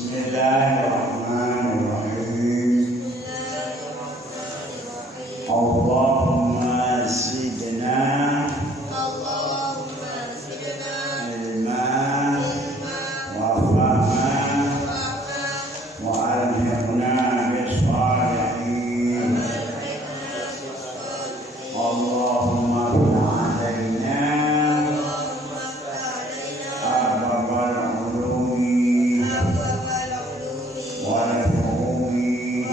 Bismillahirrahmanirrahim. Allahumma zidna ilman wa fahman wa alhiqna bis-shalihin. Allahumma alaina arbabal ulumi wal fuhumi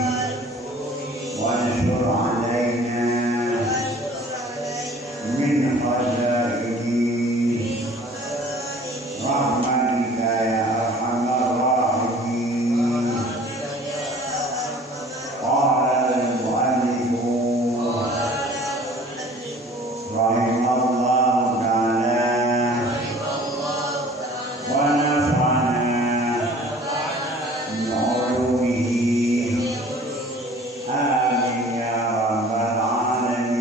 wanshur alaina min khazaini rahmatika ya arhamar rahimin. Qala al-mu'allifu rahimallahu ta'ala wa nafa'ana bi 'ulumihi. Amin ya rabbal alamin.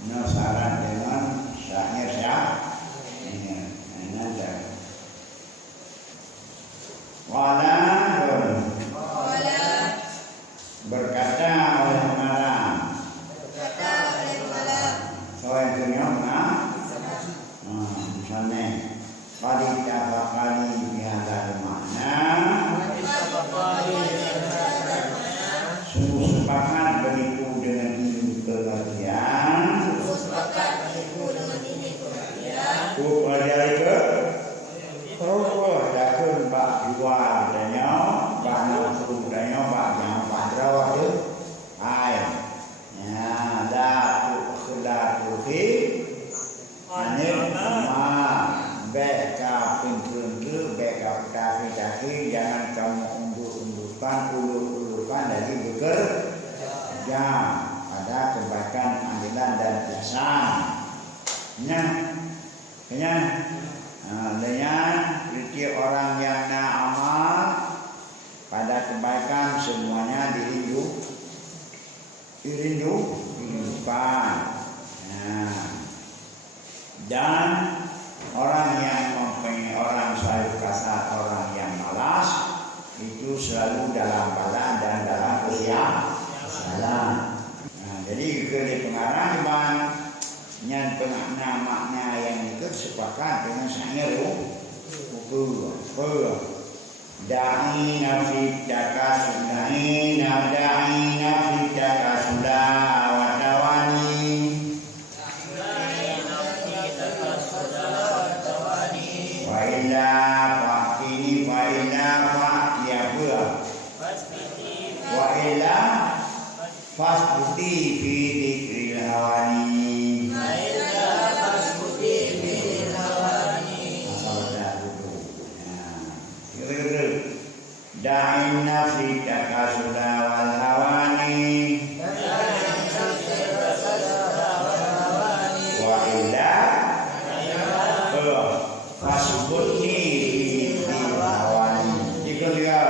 Nah, syarat dengan sahnya sah. Ini ada. Wala berkata oleh malam. Soal dunia misalnya kali bihadal makna sungguh sepakat begitu dengan ini pengertian ku pelajari ke dakun bak dua adanya bak nafsu adanya bak yang padraw itu air ya datu khudatu fi anil ma beka pintu beka kaki jangan kamu undur-undurkan ulur-ulurkan dari bekerja pada kebaikan adilan dan ihsan. Dengan kriteria orang yang amal pada kebaikan semuanya dirindukan. Dan orang yang mempunyai orang selalu kasar, orang yang malas itu selalu dalam bala dan dalam kesialan. Jadi ke pengarang iman yang makna yang itu sepakat dengan sangat da'i nafidaka sudah wadawani wa illa fa'ini wa illa fa'iyabua wa illa fasbuti fi dhikril hawani. Da'in nafidaka sudah wal hawani wa illa fasbuti fi hawani. Ikut dia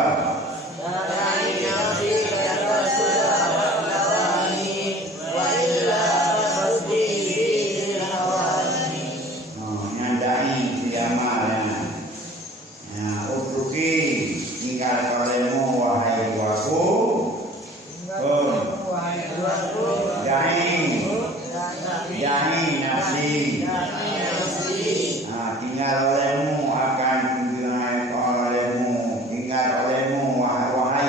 tinggal olehmu akan dinaik olehmu, tinggal olehmu wahai wahai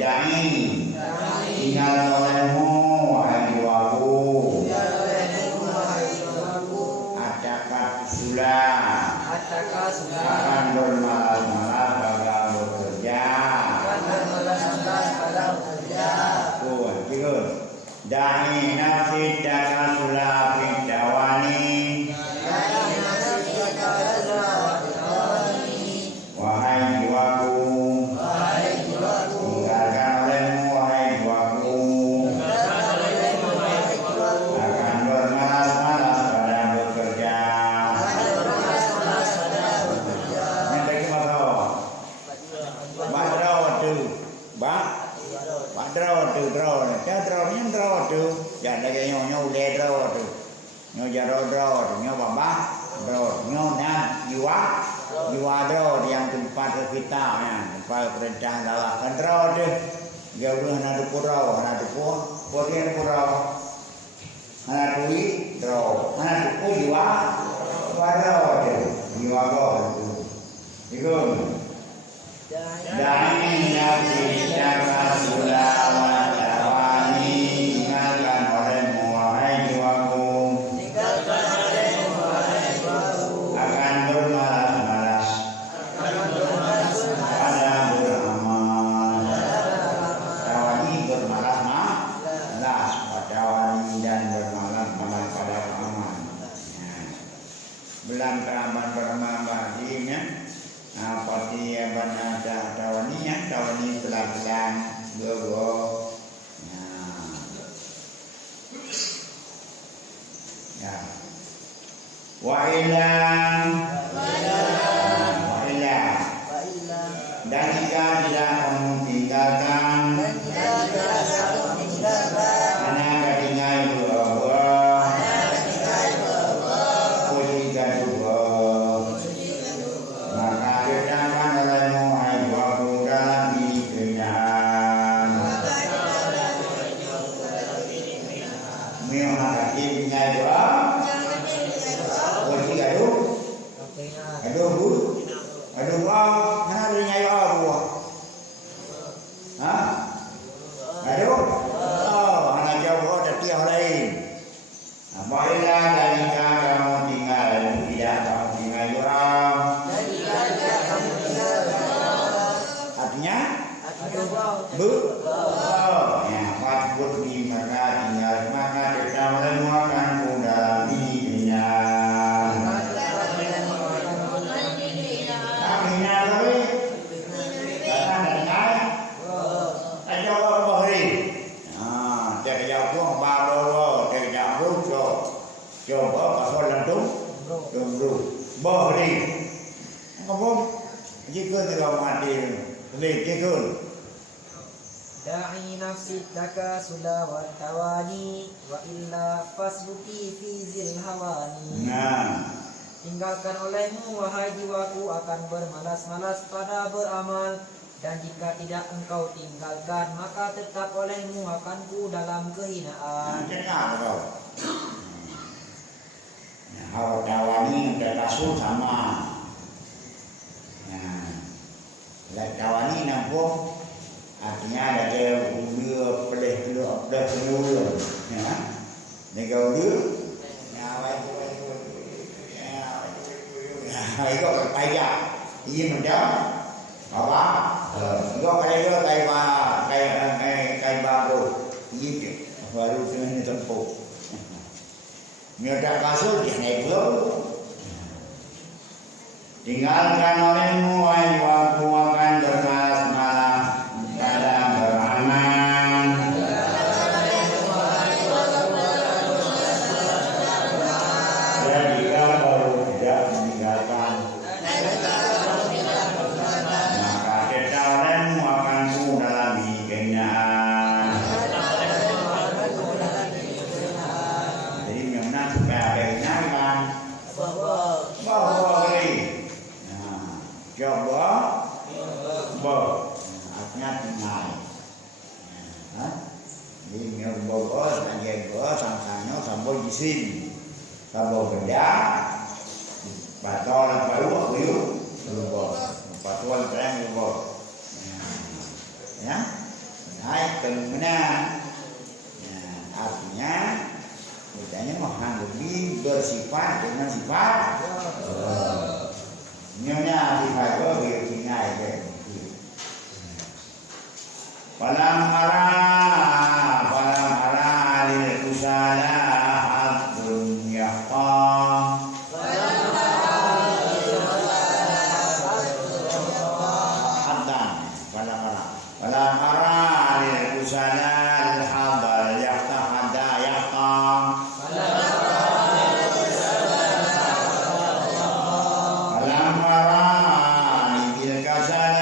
da'i, tinggal olehmu wahai wahu, atakat sulah akan bermalas-malas dalam bekerja. Da'i nafidaka sulah fidawani wahai jiwaku, tinggalkan olehmu wahai jiwaku, akan bermalas-malas pada bekerja. Yang jarodro nyo babah bro nyo nan jiwa dro yang tempat kita ya tempat perintah dalam kendro deh jauh hana purau hana purian purau hana tui dro hana tuku jiwa dro deh jiwa go ikut dan nabi jaga sulawa tawani ingatkan olehmu wahai jiwaku akan bermalas-malas pada beramal. Tawani bermalas-malas pada wani dan bermalas-malas pada beramal. Belam teraman beramal dirinya. Seperti yang ada tawani pelan-pelan go. Ya. Wa ilam dan jika tidak kamu tinggalkan anak ketinggal dua pujikan dua maka datangkan olehmu hai jiwaku dalam kehinaan menghadapi tinggal dua puji aduh mana ada nyai apa aduh anak jauh ada tiang lain apabila dari kamu tinggal tidak kamu tinggal orang artinya ya patut di maka tinggal maka kita menemukan dalam ini kenyang coba pasal lantung bahri ngomong jika tidak mati jika da'i nafsi laka sudah wa tawani wa illa fasbuki fi zil hawani. Tinggalkan olehmu wahai jiwaku akan bermalas-malas pada beramal dan jika tidak engkau tinggalkan maka tetap olehmu akanku dalam kehinaan. Kalau tawani udah kasus sama. Tawani nampung artinya ada dia udah pelih udah penuh ya. Negau dia itu payah. Ini macam apa? Enggak kayak baru. Ini baru dengan tempuh. Nyoda kasut dia naik belum. Tinggalkan olehmu wahai jiwaku akan bermalas-malas dalam beramal. Jika baru tidak meninggalkan maka kita olehmu akan ku dalam kehinaan. Jadi memang supaya kehinaan bahwa coba artinya tinggal. Jadi miur bogor, nanti bogor, sangkanya sampai di sini, sampai benda, patol baru aku yuk, bogor, patol terang bogor. Ya, naik ke mana? Artinya, katanya mohon lebih bersifat dengan sifat. Nyonya sifat itu begini aja. Palam arah lil kusala abdun yaqam. Palam arah lil kusala al hadal yaqam hada yaqam. Palam arah lil kasala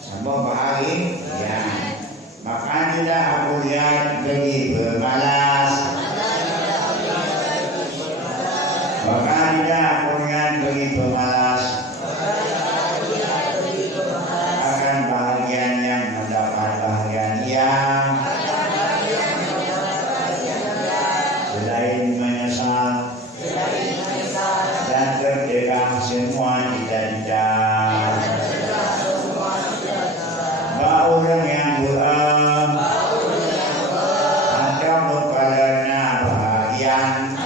sambung bahagia. Maka tidak aku lihat pergi bermalas. Maka tidak aku lihat pergi bermalas. Akan bahagian yang mendapat bahagian yang selain menyesal dan terdedah semua cita-cita. Orang yang buam atau memperoleh bahagian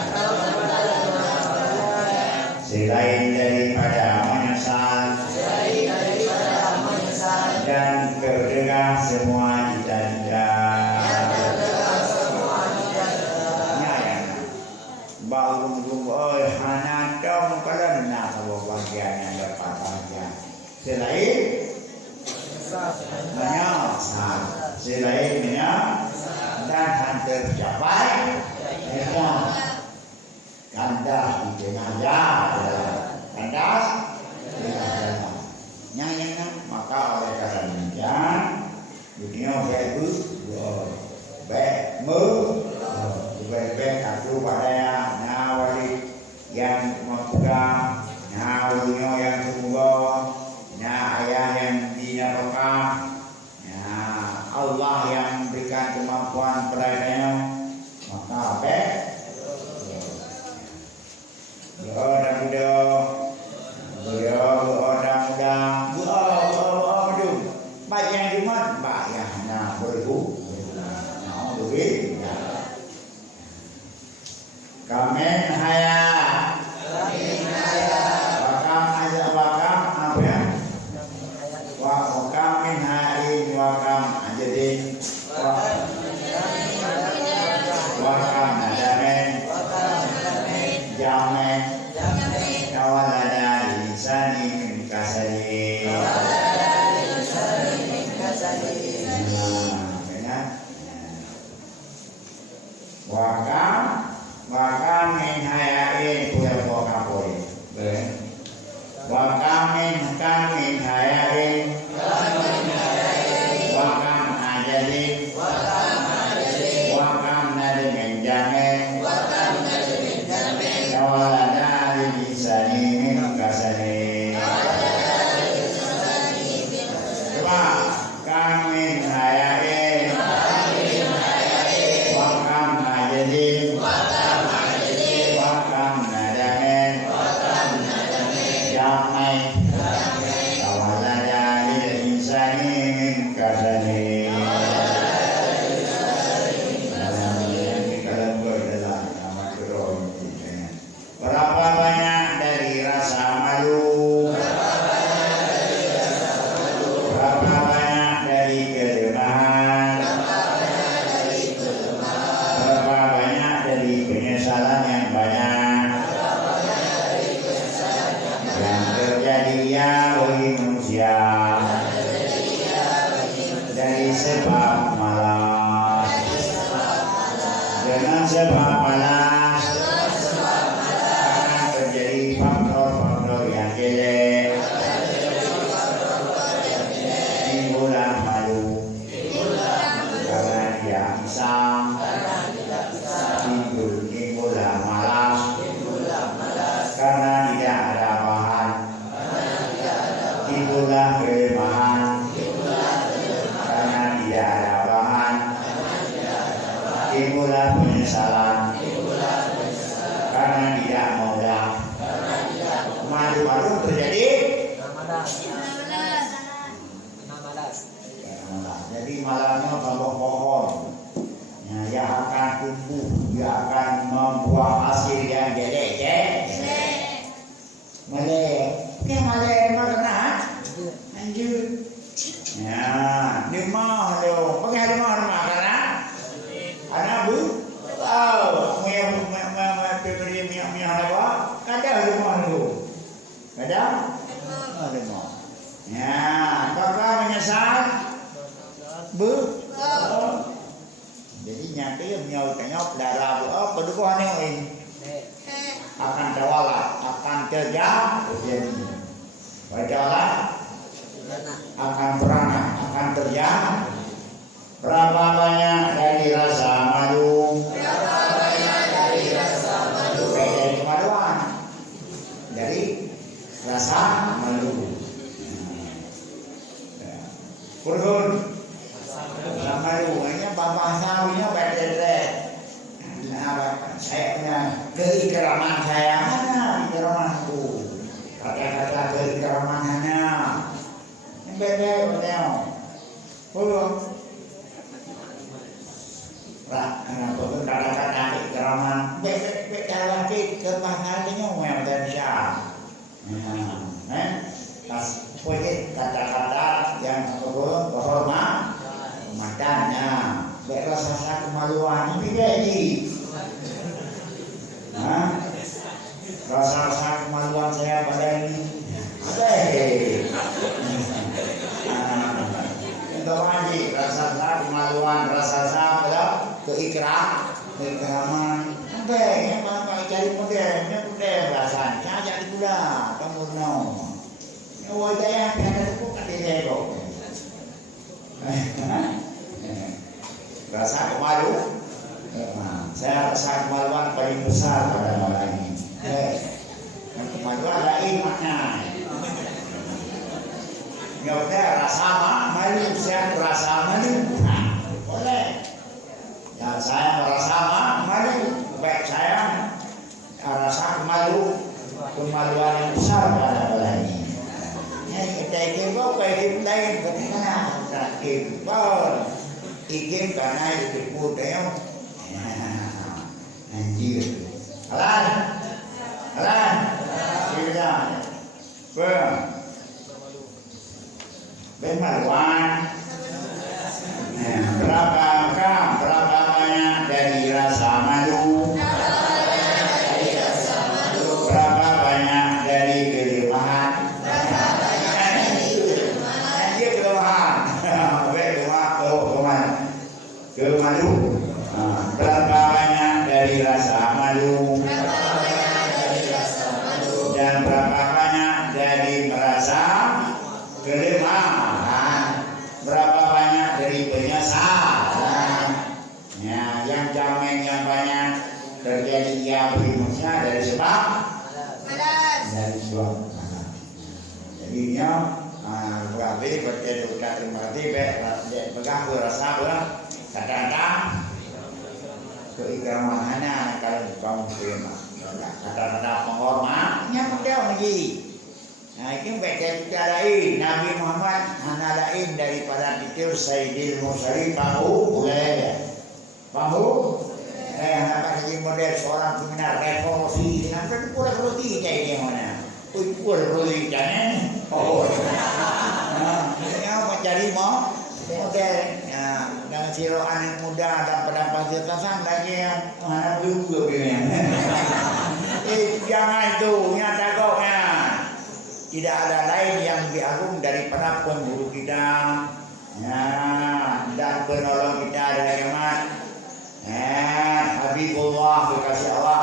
selain daripada menyesal dan terdedah semua cita-cita. Hana atau memperoleh bahagian yang dapat bahagian selain menyesal, selain menyesal dan tercapai kandas di tengah jalan, kandas di tengah jalan. Yang maka oleh karenanya dunia bagus, baik baik aku pada nawali yang membuka nawalinya yang tunggu. Ayah yang dinamakan Allah yang memberikan kemampuan padanya, maka baik yang dimat baik yang beribu duit kamen haya Kurun. Sama luanya bahasa Arabnya beda-beda. Saya punya keikraman saya mana ikramanku. Kata-kata keikraman mana. Beda-beda. Kurun. Kenapa kata-kata ikraman beda lagi kebahagiaannya memang dan syah. Kata-kata yang berhormat makanya rasa kemaluan ini jadi rasa kemaluan saya pada ini itu lagi rasa kemaluan rasa pada keikraman yang mana cari model rasanya jadi pula kamu tahu wajah yang ada itu kan dilego rasa kemalu saya rasa kemaluan paling besar pada malam ini kemaluan lain makna nggak ada rasa malu saya merasa malu boleh ya saya merasa malu baik saya rasa kemaluan yang besar pada malam ini kita ikim kau ikim lain bagaimana tak ikim ikim karena itu putih anjir alan sudah bermaluan berapa banyak dari rasa malu berapa banyak dari kelemahan malu berapa banyak dari rasa malu dan berapa banyak dari merasa kelemahan berapa banyak dari penyesalan ya, yang jamin yang banyak terjadi yang primusnya dari sebab jadinya berarti berarti pegang rasa kata-kata keikramannya kalau kamu terima kata-kata penghormatnya model lagi nah ini baca kita lain Nabi Muhammad hana lain daripada titir Sayyidil Mursalin bahu boleh bahu apa lagi model seorang seminar revolusi dengan revolusi kayak gimana revolusi jangan ini apa cari mau model dan siroan yang muda dan pada pasir tasang lagi yang mana juga begini. Jangan itu nyata koknya. Tidak ada lain yang lebih agung daripada pengguru kita dan penolong kita dari kiamat. Habibullah kekasih Allah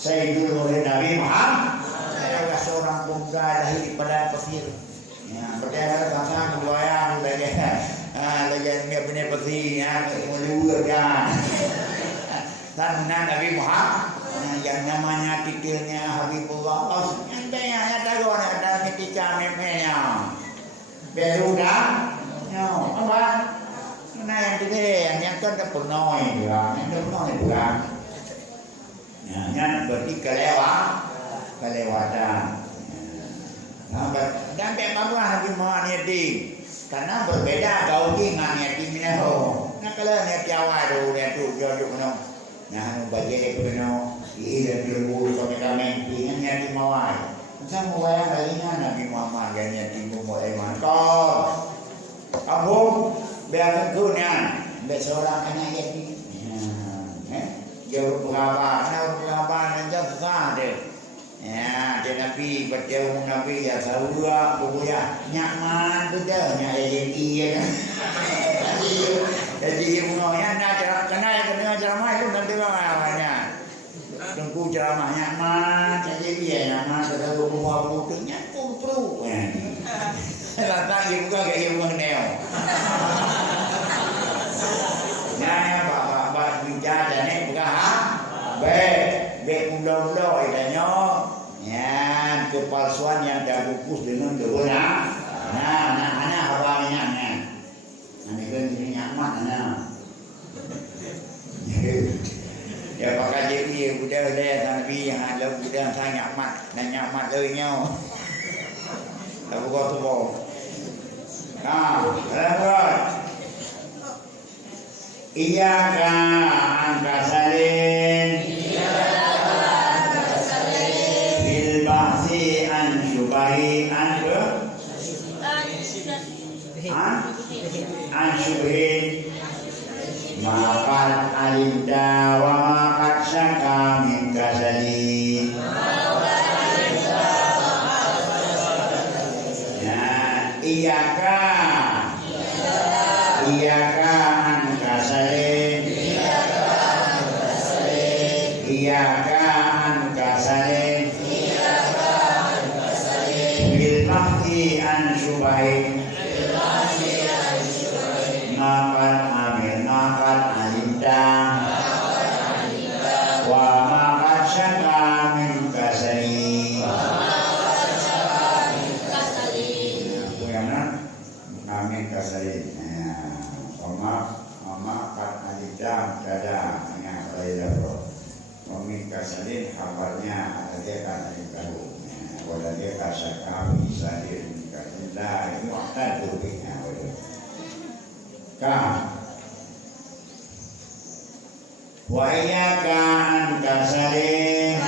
Sayyidul Murid Nabi Muhammad. Saya adalah seorang pemuda lahir di padang pasir. Percaya tentang budaya lagi dia punya peti meluarkan dan Nabi Muhammad yang namanya titilnya Habibullah entahnya ya tahu ada ketika memenya baru dah apa nah yang ini yang kan terpenuhi juga yang terpenuhi juga yang berarti kelewatan dan memang Nabi Muhammad niati karena berbeda kau dengan niati minaho. Nah kalau niati awal tu niati jodoh mana, nah bagi penuh ini dan dulu sampai kami ingin niati mawai. Macam mawai lainnya Nabi Muhammad yang niati mawai mantap. Kamu biar tentunya seorang anak niati. Jauh berapa dan jauh susah deh. Ya, dia Nabi berjauh Nabi ya sahaja buaya nyaman betul nya jadi jadi mengoyak nak kena ceramah itu nanti bagaimana tunggu ceramah nyaman jadi dia nyaman sudah buah putihnya kumpul lantak dia buka kayak dia buka neo nah bapak bicara dan ni buka baik mudah-mudah idanya ya kepalsuan yang dah bungkus dengan kebenar nah anak-anak apa minyaknya Lanjut. Iyaka angka salin bil bahsi an syubahi an syubhin makan alinda wa makan syaka min kasali. Iyaka angka salin iyaka angka salin bil mahdi an syubahin makan amil makan alinda wa makan syaka min kasali. Amin kasari. Oma kat alidam dada yang lain bro. Amin kasari kabarnya ada dia kan baru. Wala dia kasaka bisa dia kasila itu akan turunnya. Ka. Wa iyyaka an kasari.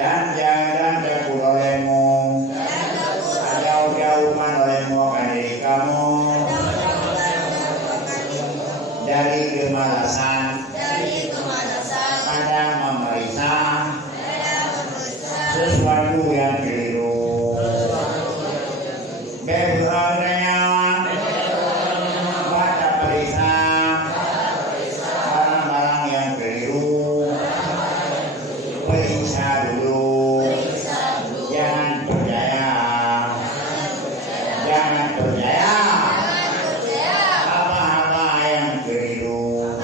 Dan jangan takut olehmu, jauh-jauhan olehmu kan diri kamu dari kemalasan, kadang memeriksa sesuatu yang keliru. Beberapa baca periksa barang-barang yang keliru. Periksa dulu, jangan percaya apa-apa yang keliru.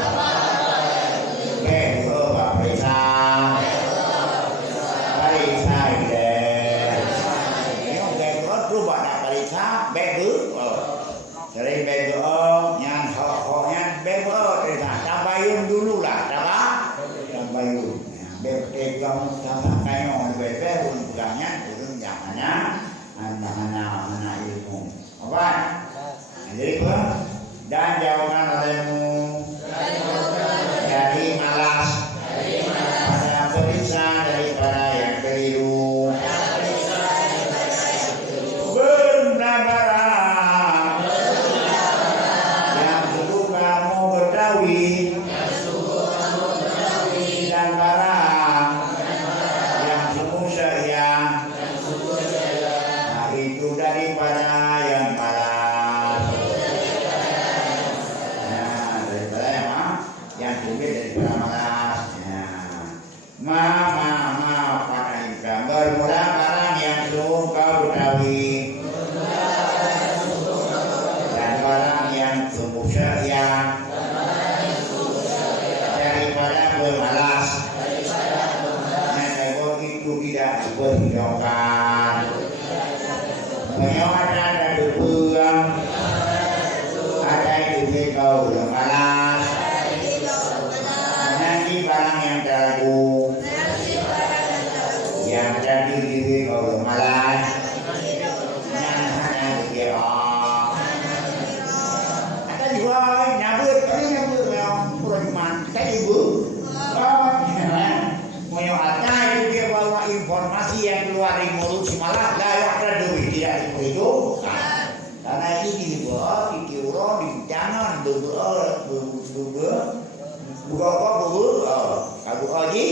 Periksa ide. Nếu có chú bạn đã periksa jadi yang họ periksa tabayun dulu lah, tabayun. Bebek kamu sama kayak bebek untuknya turun jangannya anak ilmu apa? Jadi dan jauhkan olehmu dari malas, pada periksa daripada yang keliru. Benar-benar yang sungguh kamu ketahui dan barang yang sungguh saya, nah itu daripada yang malas. Nah daripada yang sungguh daripada malas. Maaf pada ikram bermula barang yang sungguh kau ketahui dan barang yang sungguh saya daripada bermalas. Itu tidak diperhitungkan. Menyoal ada berpegang, ada itu kau bermalas. Nanti barang yang terlalu, yang tadi diri kau bermalas. Yang hanya dikira. Ada juga nyabut, yang kurang mantai ibu. Menyoalnya itu dia bawa informasi yang keluar dari mulut si malah layak terduit tidak diperhitungkan. Karena ini dibuat, dikiura, dijangan, kabu haji.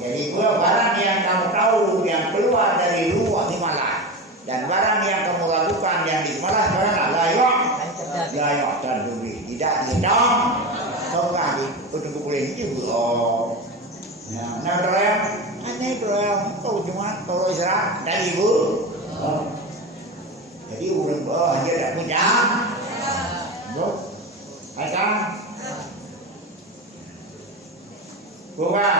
Jadi barang yang kamu tahu yang keluar dari luar si malah dan barang yang kamu lakukan yang di malah barang layak terduit tidak didong. Không phải thì tôi đừng có lên cái bữa nào rồi em anh ấy rồi em tôi cuma tôi serah dari ibu jadi udah hanya ada punya bu akan bukan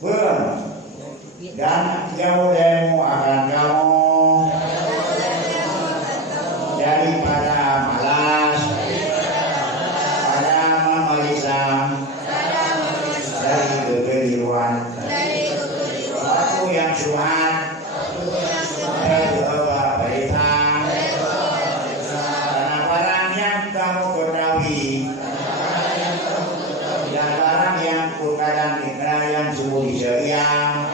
belum dan jauh demo akan kamu daripada malas tetapi dan barang yang terkadang dikenal yang sungguh diseriang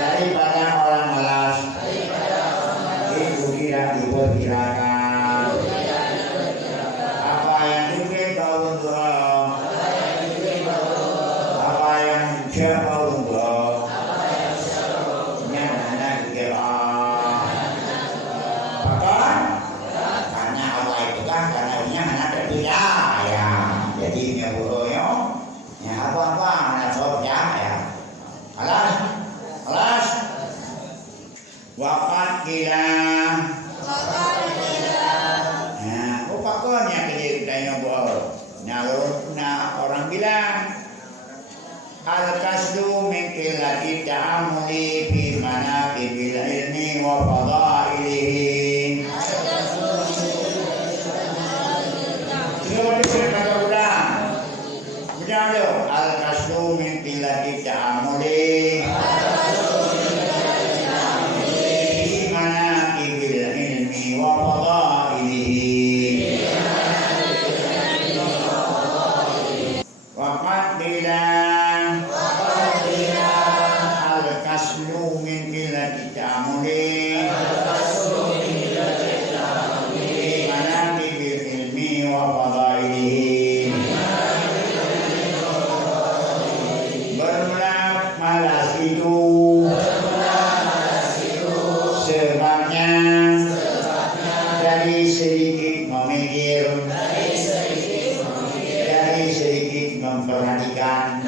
daripada orang malas itu tidak diperkirakan. Apa yang diberi kau untuk apa yang siapa untuk nyana kira bahkan karena Allah itu kan karena nyana berbeda ya jadi nyaburoyo ya apa-apa anak sobnya ya alas wakat kira nah upakonnya kejadian nah orang bilang al-kasdu min qillati ta'amuli fi manaqibil ilmi wa fadailihi. Coba kata ulang. Ulang dulu. Al-kasdu min qillati ta'amuli fi manaqibil ilmi wa fadailihi. Waqad bilang al-kaslu min qillati ta'amuli fi manaqibil ilmi wa fadailihi. Bermula malas itu sebabnya dari sedikit memikir dari sedikit memperhatikan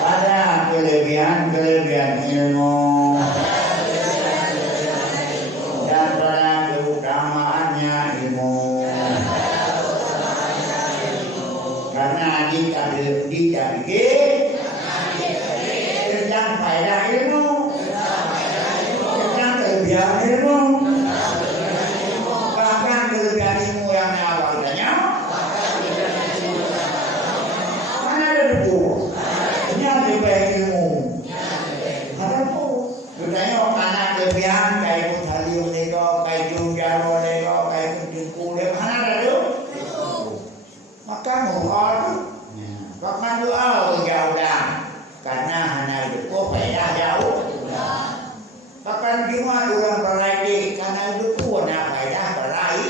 pada kelebihan-kelebihan ilmu dan pada keutamaannya ilmu karena jika dipikir tentang faedah ilmu tentang kelebihan ilmu bahkan kelebihan ilmu yang awal tanya mana ada betul ini ada baik ilmu ada pun katanya karena kelebihan kayak kutalium lego kayak jumjaro lego kayak kudinku lego mana ada tuh maka muhal bahkan doa jauh dah karena hanya itu faedah jauh bahkan cuma orang berai karena itu nak faedah berai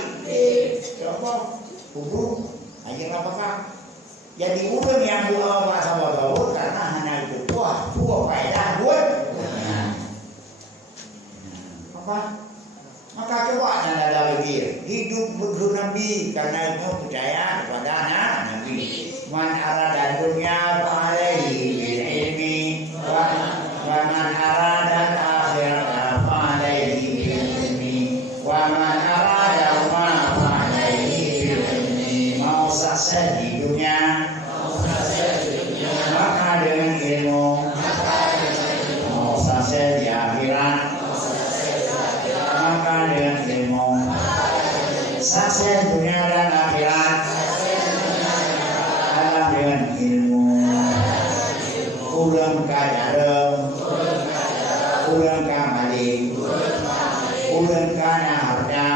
coba kudu aja apakah jadi orang yang doa Pak Sahabat karena hanya itu tua faedah buat apa maka coba anda pikir hidup begitu Nabi karena itu percaya kepada Nabi man arada dunia fa'alaihi bil ilmi wa man arada akhirata fa'alaihi bil ilmi wa man arada ma fa'alaihi bil ilmi mau sukses di dunia maka dengan ilmu mau sukses di akhirat maka dengan ilmu sukses dunia dan akhirat adalah dengan ilmu ulang kajarem ulang kamali ulang kana harta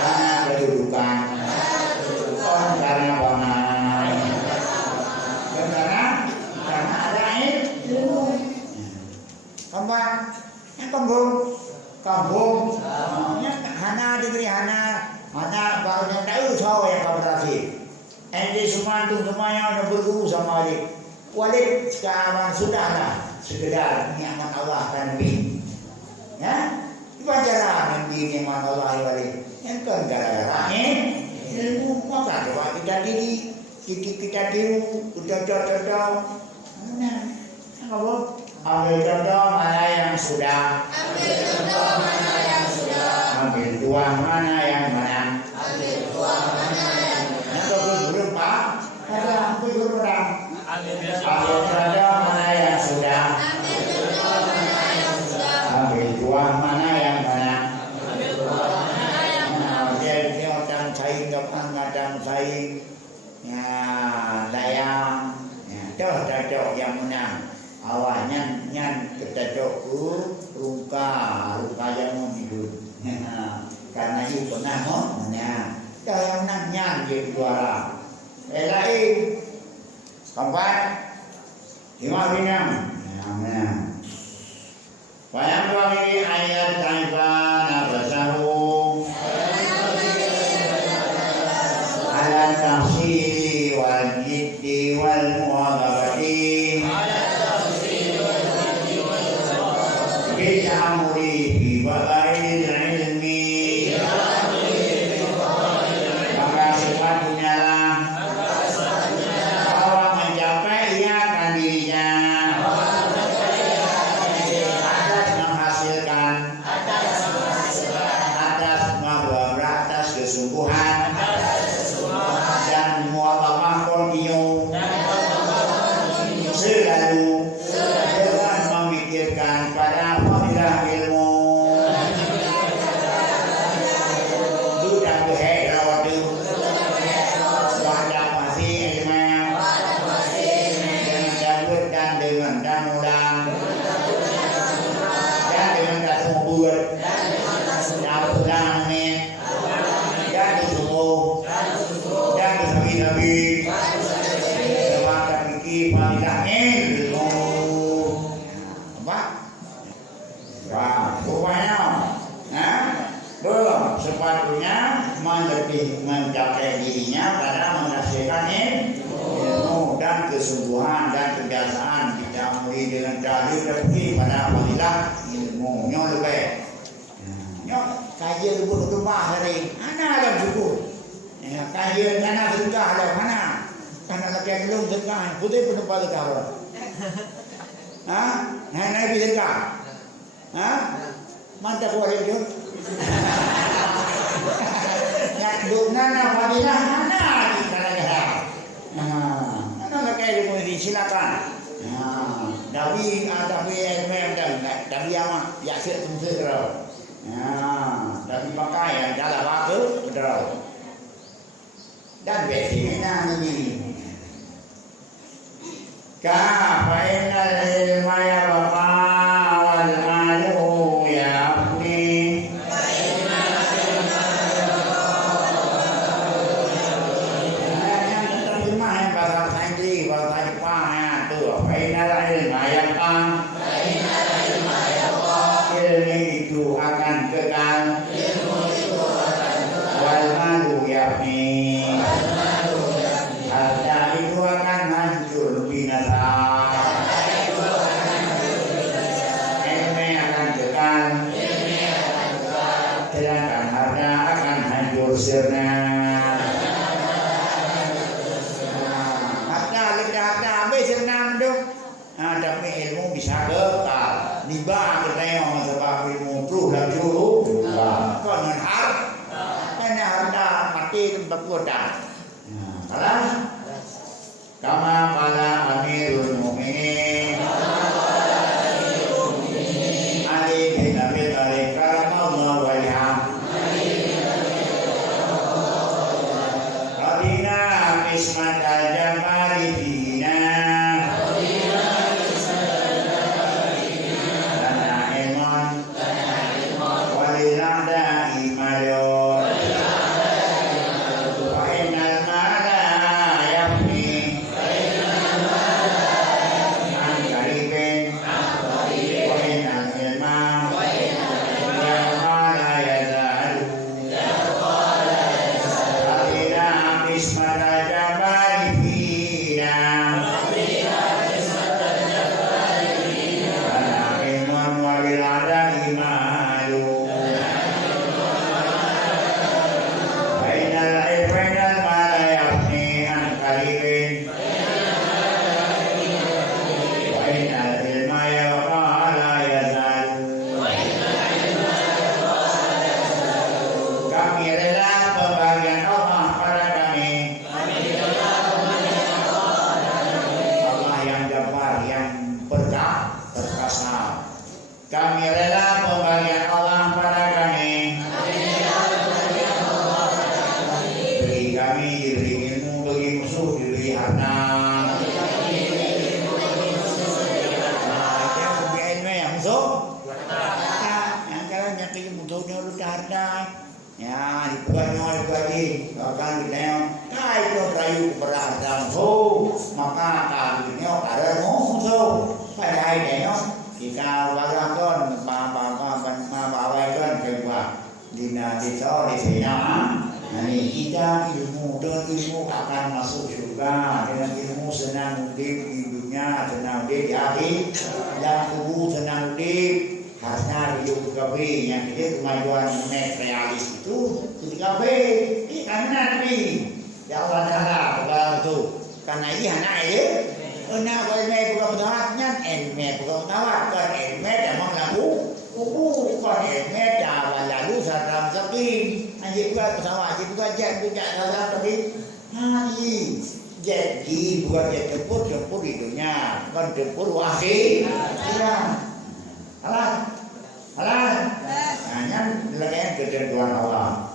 karena kedudukan karena bangai karena ada ilmu kembang yang kambung hana diberi hana barunya tahu sahaja yang kau berhasil ini semua itu semuanya udah berguru sama wali wali sekarang sudahlah sekedar nikmat Allah dan Nabi ya dibacalah Nabi nikmat Allah wali yang kan gara-gara ilmu maka coba kita diri kita tiru kita contoh nah kalau ambil contoh mana yang sudah ambil dua mana yang mana belum Pak ada belum orang ambil contoh mana yang sudah ambil dua mana yang mana dia orang saing kadang saing ya dayang ya cocok yang menang awalnya nyan kita cocok ruka yang mau hidup karena you pernah nanya dah yang nanya je juara lain keempat 5 binam Wayang wangi ayat taifan abasahu ala tafsiri wal jiddi wal mu'adabati bit'amuri fi babail ilmi maka sepatutnya lah bahwa mencapai ia akan dirinya kesungguhan dan muatamah kontinu selalu dengan memikirkan pada fadilah ilmu sudah berhera waktu wajah masih ilmu dengan cabut dan dengan danulang dan dengan dasar buat dan pulang menit dan nabi semacam ini fadilah ilmu apa? Rupanya belum sepatutnya mencapai dirinya pada menghasilkan ilmu dan kesungguhan dan kebiasaan tidak mulai dengan dalil terpergi pada fadilah ilmu nyok lebih nyok kajian lubuk rumah hari anak dalam suku kajian tanah sedekah ada mana? Tanah laki belum sedekah, putih pun lupa sedekah orang. Naik pergi sedekah. Mantap boleh tu. Nak nana fadilah mana di tanah gerah. Tanah laki pun silakan. Tapi tapi apa? Ya sesuatu terus. Tapi pakaian dalam waktu terus. Dan betina ini kafainal ilma ya bapa wal malu ya abni yang terjemah yang bahasa Inggris bahasa Jepang tu kafainal ilma ya bapa ilmu itu akan kekal wal malu ya abni harta itu akan hancur binasa ilmu akan kekal sedangkan harta akan hancur sirna harta habis sirna menduk tapi ilmu bisa kekal niba kita yang sebab ilmu terus laju kau dengan harta mati tempat kodam Alas kama qala amirul mu'minin Ali bin Abi Thalib karamallahu wajhah Radina ismat al-jamali fina lana iman walilada imalun Kami rela pembagian Allah pada kami. Beri kami, diberi ilmu, beri musuh, diberi harta. Yang beri ilmu yang musuh. Yang kalau nyati musuhnya udah harta. nyoy gaji akan ditanya kai to rayu beradam ho maka kalunya ada musuh padahal dia kita walaupun mabawaikan kewa dina dito di sini ini kita ilmu dan ilmu akan masuk surga dengan ilmu senang hidup di dunia senang hidup di akhir dan kubur senang hidup harusnya hidup kafe yang kita kemajuan materialis itu ketika kafe ini karena nabi ya Allah Taala bukan itu karena ini anak ini anak ilmu bukan pesawatnya ilmu bukan pesawat kan ilmu memang lagu kubur kan ilmu jalan lalu salam sakin anjir bukan pesawat anjir bukan jet bukan salam tapi ini jadi bukan jet tempur di dunia kan tempur wahid ya Alah, hanya lagi ketentuan Allah.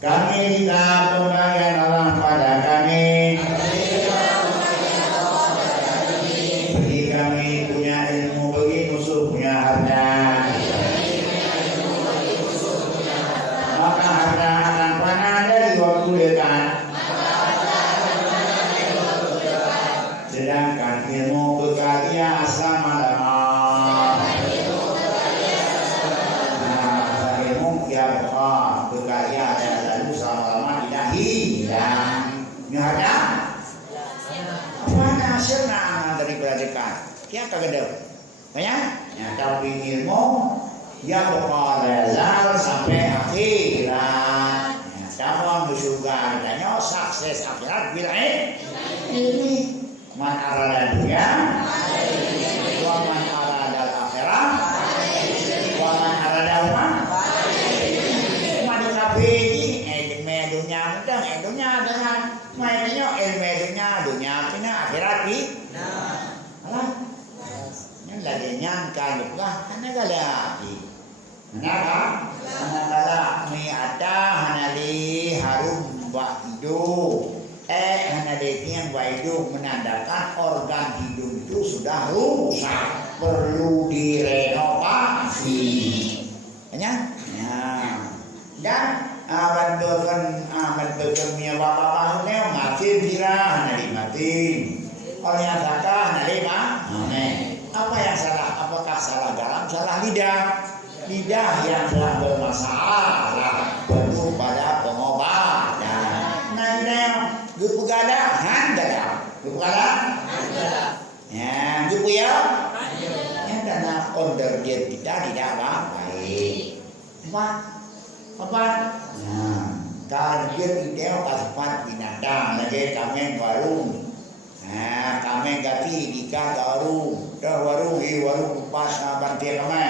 Kami minta pembagian Allah pada kami. Bagi kami punya ilmu, bagi musuh punya harta. Maka harta akan panah dari waktu dekat. Sedangkan ilmu berkarya selama-lamanya. Berkarya dan lalu selama-lama tidak hilang. Ada apa senang daripada dekat. Dia kagak banyak. Ya tapi ilmu ya berkala sampai akhirat. Ya kamu bersyukur katanya sukses akhirat bila ini man arada dunia wa man arada akhirat wa man arada uang. Dunia mudah, dunia dengan mainnya dunia punya akhirat di. Alah, yang lagi nyangka juga, karena gala di. Kenapa? Karena gala mi ada hanali harum waidu. Hanali yang waidu menandakan organ hidung itu sudah rusak, perlu direnovasi. Ya, dan aman bekerja punya bapak ni mati birah nari mati oleh yang zakah nari apa yang salah? Apakah salah dalam salah lidah yang telah bermasalah perlu pada pengobatan. Nah lidah gupugada handala ya gupuya yang karena order dia tidak baik apa? Nah, target ideal asfalt binatang lagi kami warung. Nah, kami ganti dika warung, dah warung pas bantai kami.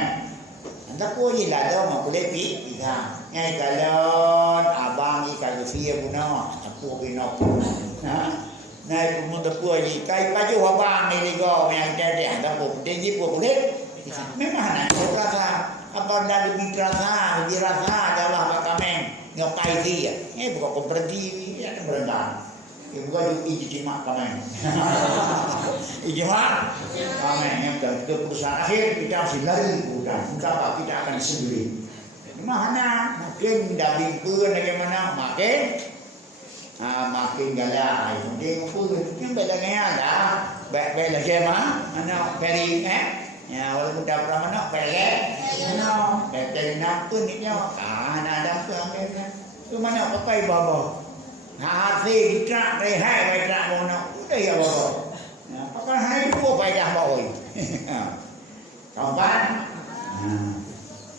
Anda kau ni lah dah mau boleh pi dika. Yang kalon abang ni kalau siapa guna, aku bina pun. Nah, kamu tak kau ni kai baju abang ni juga yang jadi anda pun jadi pun boleh. Memang nak rasa apa dah lebih rasa adalah kami ngapai dia. Bukan berhenti ya berendam. Bukan ijtima kami. Ijtima kami yang keputusan akhir kita harus lari bukan. Entah kita akan sendiri. Mana makin dah bingkun bagaimana makin galak. Mungkin pun yang bedanya ada. Bela siapa? Anak peri ya walaupun dah pernah mana pelek dari nak pun ni nyo ada tu ambil tu mana pakai baba hati kita rehat kita mono udah ya baba pakai hari tu pakai dah boy kawan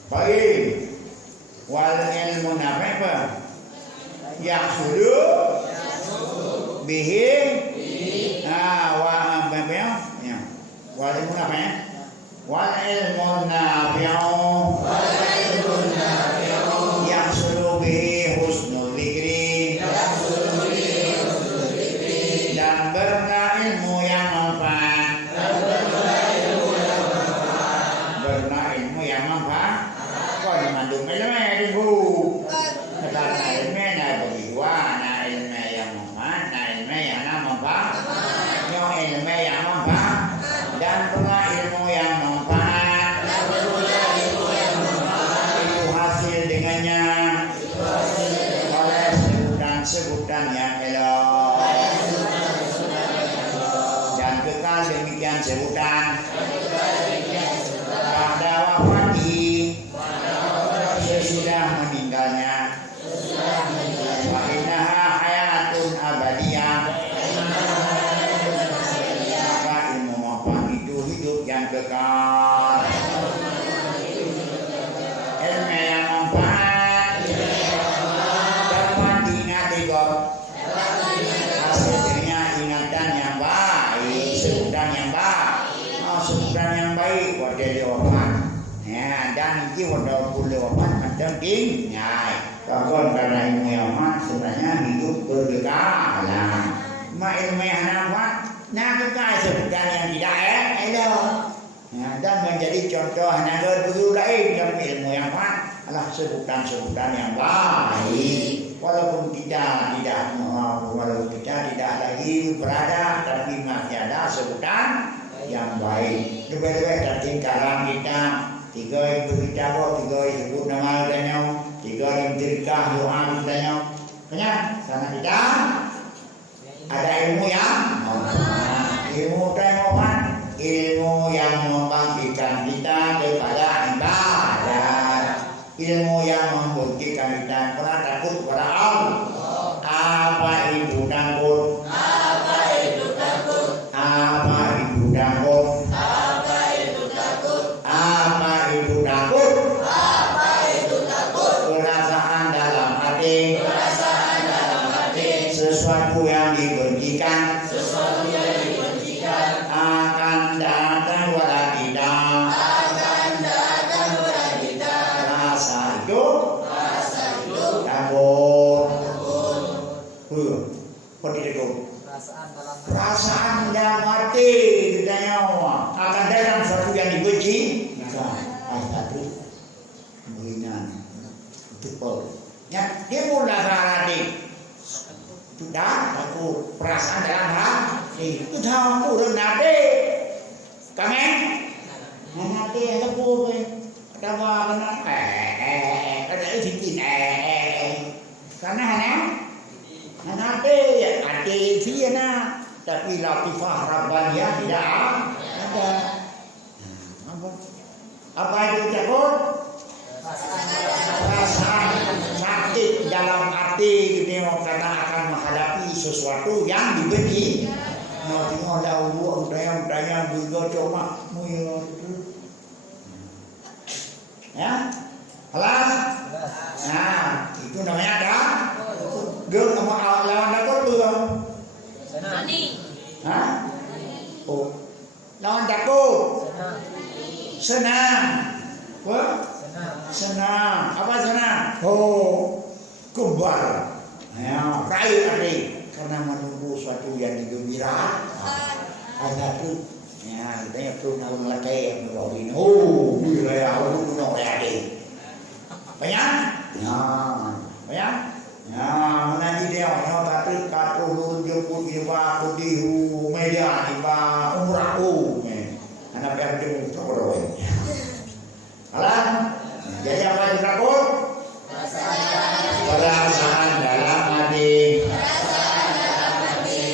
baik wal ilmu nafi apa yang sudah bihi wa apa ya wal ilmu nafi wal ilmu nafi'u yahsulu bihi husnul dzikri dan berna ilmu yang manfaat kau dimandung ilmu itu karena ilmu yang berdua ilmu yang manfaat ilmu yang manfaat ilmu yang manfaat dan berna ilmu sebutan yang elok dan kekal demikian sebutan pada wafati sesudah meninggalnya. Wa innaha hayatun abadiyah, maka ilmu manfaat itu hidup yang kekal. Ilmu yang manfaat dapat diingati kok, hasilnya ingatan yang baik, sebutan yang baik. Sebutan yang baik pada wafat. Ya, dan ini pada boleh wafat macam ini. Bahkan karena ilmu yang wafat sebenarnya hidup berkekalan. Mak ilmu yang wafat, nak kekal sebutan yang tidak elok. Ya, dan menjadi contoh negara dulu lain dalam ilmu yang wafat adalah sebutan-sebutan yang baik. Walaupun kita tidak lagi berada, tapi masih ada sebutan yang baik. Lebih-lebih dari tingkalan kita, tiga ibu kita kok, tiga sebut nama kita, tiga intirikah doa kita. Kenyang, karena kita ada ilmu yang ilmu yang membangkitkan kita kepada ibadah, ilmu yang membuktikan kita pernah takut kepada Allah. Apa itu takut? Apa itu takut? Apa itu takut? Apa itu takut? Apa itu takut? Apa itu takut? Perasaan dalam hati. Perasaan dalam hati. Sesuatu yang dibencikan. Sesuatu yang dibencikan. Akan datang wala tidak. Akan datang wala tidak. Rasa itu. Rasa itu. Takut. Kok tidak? Perasaan dalam hati kita akan datang sesuatu yang dibenci. Satu menghina itu ya timbul rasa hati sudah aku perasaan dalam hati itu tahu aku renade kami renade aku kata kena ada izin karena renade ada izin tapi latifah rabbaniyah tidak ada. Apa itu takut? Perasaan sakit dalam hati ini karena akan menghadapi sesuatu yang dibenci. Tengok dah udaya juga cuma ya, kelas. Nah, itu namanya ada. Dia nama lawan takut belum? Hah? Oh, lawan takut. Senang. Apa? Senang. Apa senang? Oh, kembar. Ya, kaya adik. Karena menunggu suatu yang digembira. Ada tu. Ya, kita perlu nak melakai yang oh, bila ya, aku nak adik. Banyak? Ya, banyak? Ya, nanti dia orang kata ulun jemput iba kudihu media iba umrahu. Anak yang jemput orang. Alam, jadi apa yang takut? Perasaan dalam hati.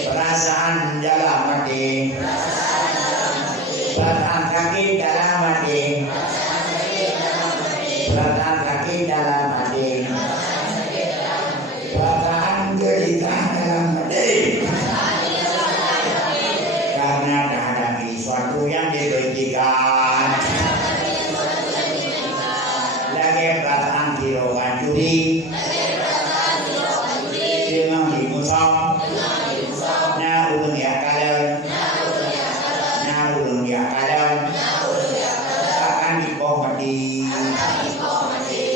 Perasaan dalam hati. Perasaan kaki dalam hati. Perasaan kaki dalam hati. Perasaan derita dalam hati. Karena menghadapi sesuatu yang dibencikan. Perasaan hiraukan juri dengan dimusam na ulun ya kalam akan dipohati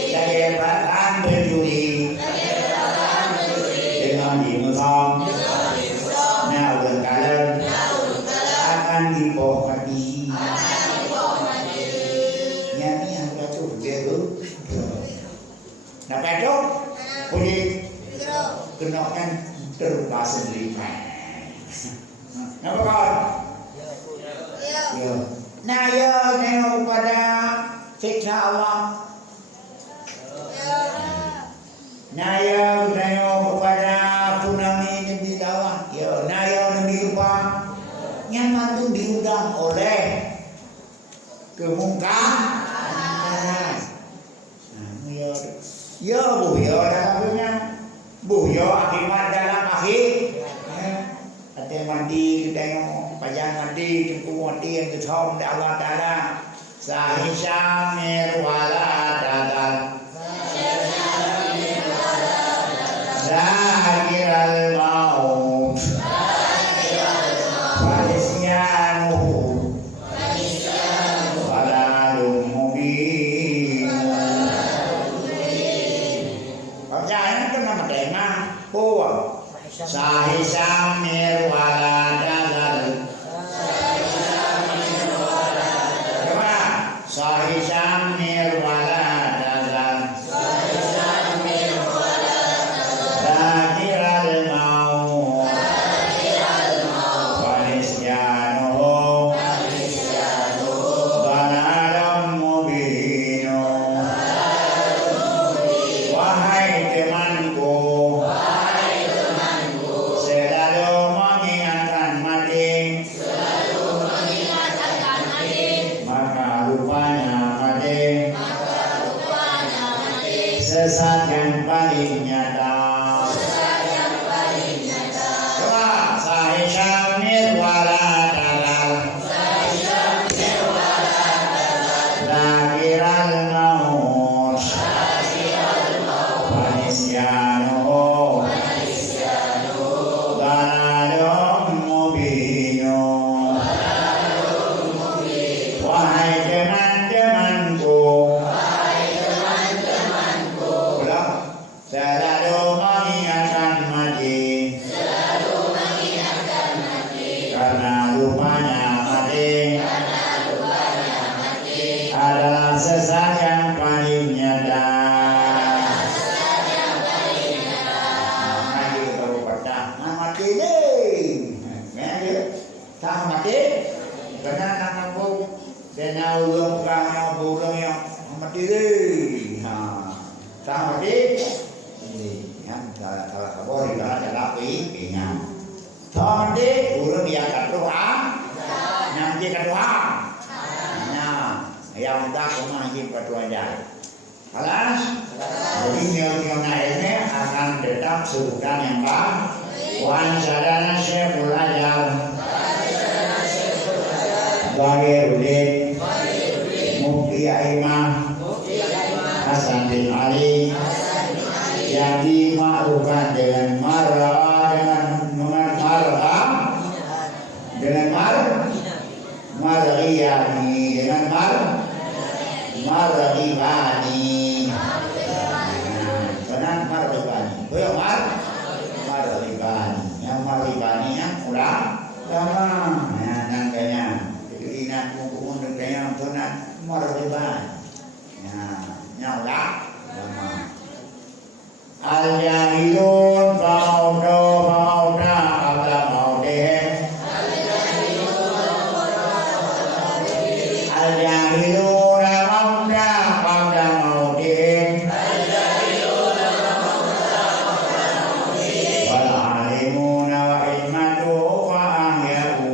dari perasaan berjuri dengan dimusam na ulun kalam akan dipohati. Nyami aku tu betul. Nak pedo, boleh kenakan terluka sendiri. Nampak kan? Ya. Nah, ya nengok pada siksa Allah. Nah, ya nengok pada udang oleh kemungkaran. Ya buhyo dalamnya buhyo akibat dalam akhir. Ada mandi tengok pajang mandi tengku mandi yang ketom dari Allah Taala. Sahisam mirwala dadal. Zakiral maut. Sahisam mirwala dadal. Sahisam mirwala dadal. Zakiral maut. Wanisyanuhu. Dalalum mubinu. Wahai temanku, sesat yang paling nyata. Sahisam mirwala dadal. Zakiral maut. Wanisyanuhu. Dalalum mubinu. Wahai teman-temanku, selalu mengingatkan mati. Karena lupanya mati adalah sesat yang paling nyata. Mati baru pecah. Mati deh. Tak mati. Karena nama bung dan ulung kau burung yang mati deh. Tak mati. Salah kabur di dalam jalapi pingan. Thomde urang yang kedua, nanti kedua. Nah, yang dah kemana kedua jari. Alas, jadi nyonya ini akan tetap sebutan yang baik. Wan sadana syekh belajar. Bagirudin, Mufti Aimah, Hasan bin Ali. Yang dimaklumkan dengan marah dengan mariyani dengan maribani. Benar maribani. Boleh maribani. Yang maribani yang ulang sama. Nah, nangkanya. Jadi nak kumpul dengan benar maribani. Nah, nyaulah sama. Al-jahilun fa'auda qabla mautihim. Al-jahilun fa'auda qabla mautihim. Wal alimuna wa ilmatu fa'ahya'u.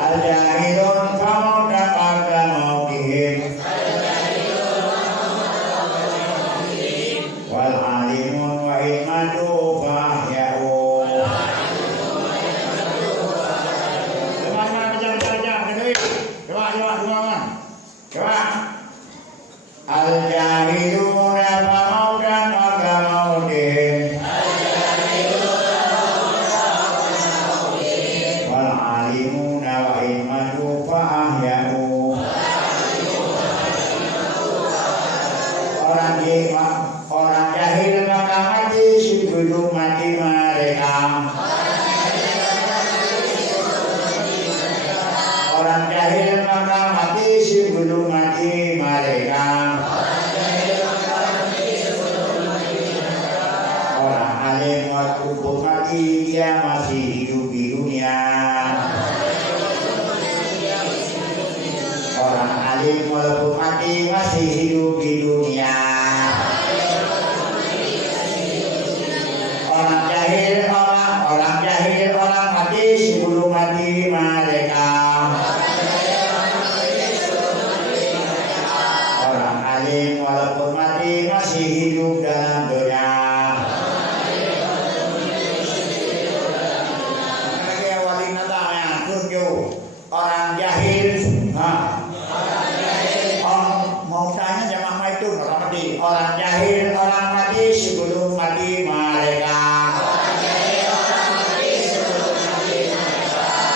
Al-jahilun fa'auda qabla mautihim. Wal alimun wa ilmatu fahya'u. Teman-teman jam-jam kedui. Coba. Al-jahiluna famaudan qabla mautihim. Wal alimuna wa ilmatu fahya'u. Orang jahil maka mati sebelum mati mereka. Orang jahil maka mati sebelum mati mereka. Orang alim waktu mati dia masih hidup di dunia. Orang alim walaupun mati masih hidup di dunia. Orang masih hidup dalam dunia. Kayak wali nata yang tunjuk orang jahil. Mau tanya jamaah itu orang jahil, orang mati sebelum mati mereka.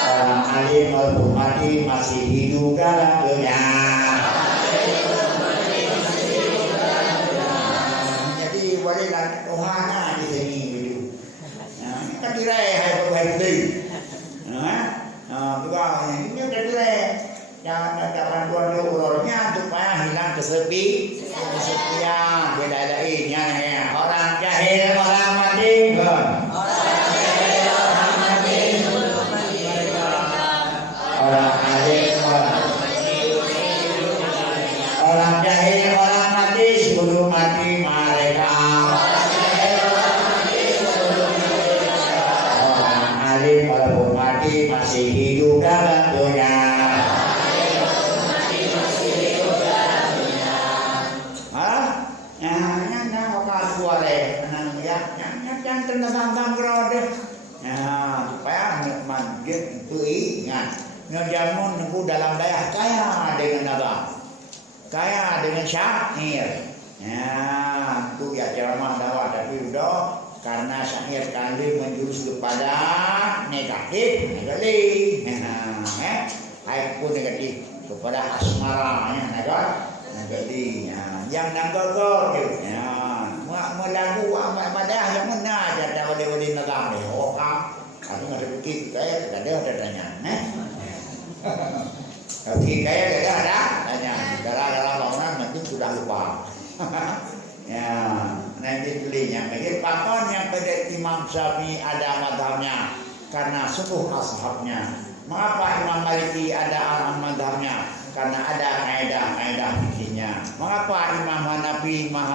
Orang alim walaupun mati masih hidup dalam dunia. Jadi boleh lah Tuhannya di sini gitu. Kan dirai hai berhenti. Juga ini udah dirai. Yang dapat bantuan ururnya supaya hilang kesepian. Beda lainnya orang jahil, orang mati. Orang alim, orang jahil, orang mati sebelum mati mereka. Orang alim walaupun mati masih hidup dalam dunia. Supaya manggil ingat ngejamun nunggu dalam daya kaya dengan apa? Kaya dengan syair. Itu ya ceramah dakwah tapi udah karena syair kali menjurus kepada negatif. Baik pun negatif kepada asmara negatif. Yang nanggol melagu amat madah yang mana ada wali-wali negara ni orang aku nggak sedikit kayak ada tanya tapi kayak ada tanya dalam bangunan nanti sudah lupa ya nanti belinya jadi pakon yang pada Imam Syafi'i ada madhabnya karena sungguh ashabnya. Mengapa Imam Maliki ada madhabnya? Karena ada kaidah-kaidah fikihnya. Mengapa Imam Hanafi, Imam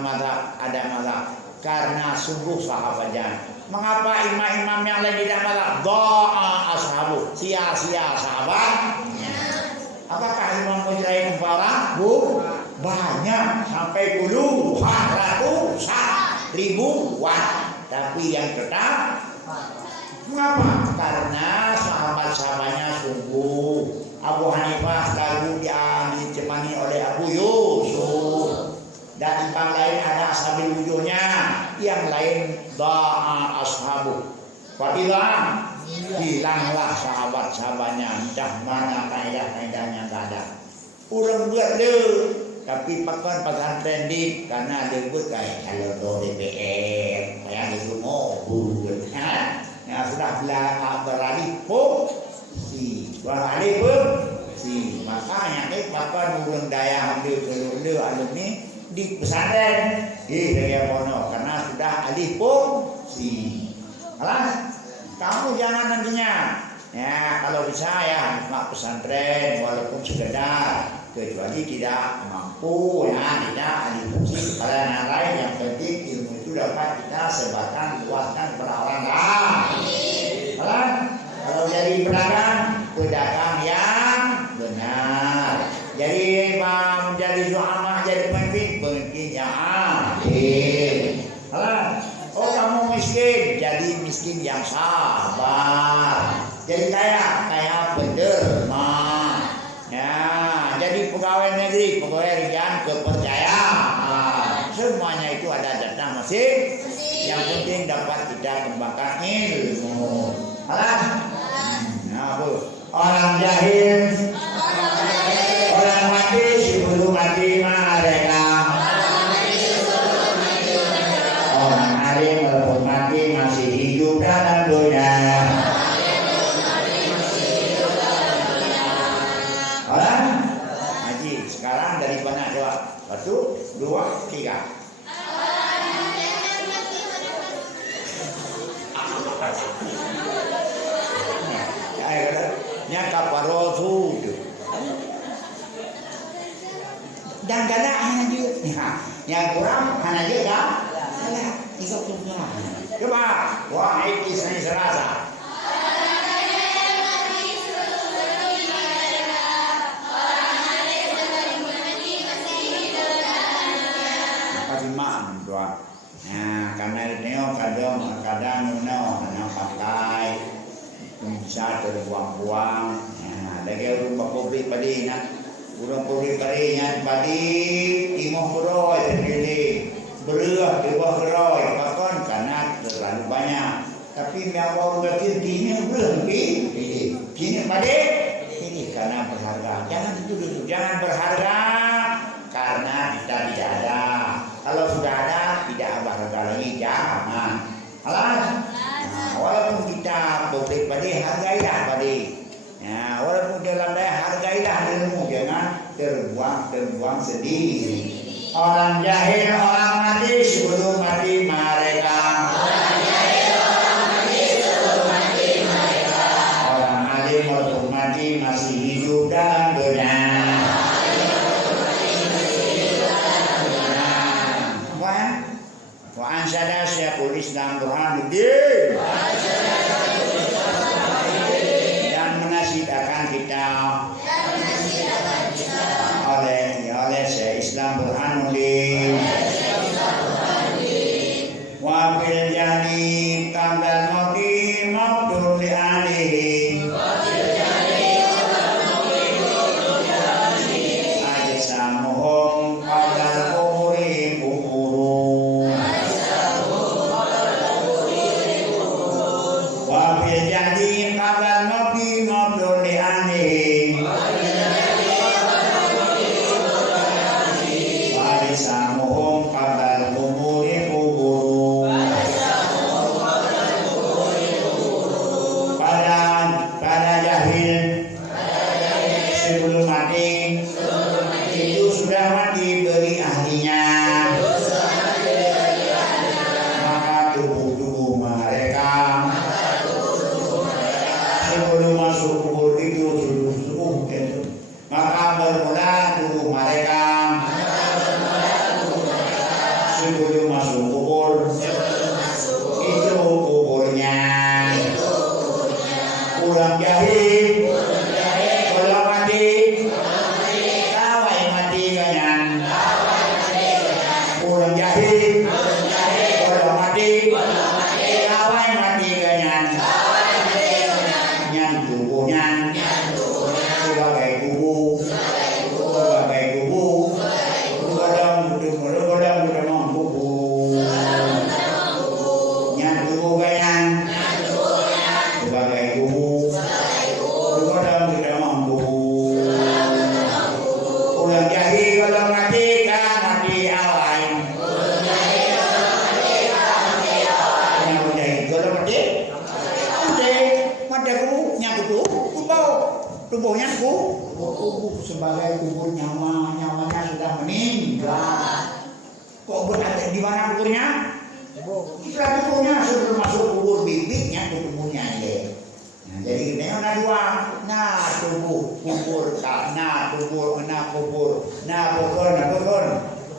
Mazhab ada mazhab? Karena sungguh sahabatnya. Mengapa imam-imam yang lain tidak mazhab? Doa ashabu, sia-sia sahabatnya. Apakah Imam Mujahid orang? Banyak sampai puluhan, ratusan, ribuan. Tapi yang tetap mengapa? Karena sahabat-sahabatnya sungguh. Abu Hanifah lalu ditemani oleh Abu Yusuf dan imam lain ada ashabil wujuhnya, yang lain da'a ashabu. Fadilah hilanglah sahabat-sahabatnya, entah mana kaidah-kaidahnya tak ada. Orang buat le, tapi pakai pesantren di karena debut kayak kalau do DPR kayak itu mau buat. Nah sudah beralih beralih makanya pakai urang daya ambil alumni di pesantren di Daya Pono karena sudah alih Alas, kamu jangan nantinya ya kalau bisa ya mak pesantren walaupun sekedar kecuali tidak mampu ya tidak alih fungsi kepada yang lain. Yang penting ilmu itu dapat kita sebarkan luaskan kepada orang lain. Kalau jadi pedagang yang benar. Jadi menjadi suami, jadi pemimpin yang adil. Oh kamu miskin, jadi miskin yang sabar. Jadi kaya penderma. Ya, jadi pegawai negeri, pegawai yang kepercayaan. Semuanya itu ada data masing. Yang penting dapat kita kembangkan ilmu. Orang jahil, orang mati sebelum mati mereka. Orang alim walaupun mati masih hidup dalam dunia. Orang haji sekarang dari banyak jawab 1, 2, 3. Nya kaparosu dan gada hanya juga yang kurang hanya juga itu juga coba wahai kisah serasa simak doa. Nah, karena neo kadang pakai bisa terbuang-buang. Nah, lagi rumah publik padi nak, rumah publik padi yang padi timur keroi sendiri, beruah di bawah keroi, bahkan karena terlalu banyak. Tapi miawau berarti kini belum kini padi ini karena berharga. Jangan itu dulu, jangan berharga karena kita tidak ada. Kalau sudah ada tidak berharga lagi, jangan. Alas. Nah, walaupun kita publik padi hargailah padi. Nah, walaupun dalam daya hargailah ilmu, jangan terbuang sendiri. Orang jahil orang mati sebelum mati mereka. Orang alim walaupun mati masih hidup dalam dunia. Wa ansada Syekhul Islam Burhanuddin dan menasihatkan kita oleh Syekh Islam Burhanuddin wa bil jani kambal mati mabdul li alihi ajasamuhum kambal umuri kuburu wa bil jani kambal mati mabdul li alihi samuhum qabal umuri kuburu pada jahil sebelum mati itu sudah mati beri ahlinya maka tubuh mereka sebelum masuk kubur itu maka bermula tubuh mereka sebelum masuk kubur itu kuburnya ulang jahil kalau mati kawai mati ganyan ulang jahil kalau mati kawai mati ganyan nyan tubuhnya sebagai kubu tubuhnya tubuh sebagai kubur nyawanya sudah meninggal. Kok berada di mana kuburnya? Setelah tubuhnya sebelum masuk kubur bibitnya tubuhnya ya. Nah, jadi ini ada dua. Nah tubuh kubur, nah kubur,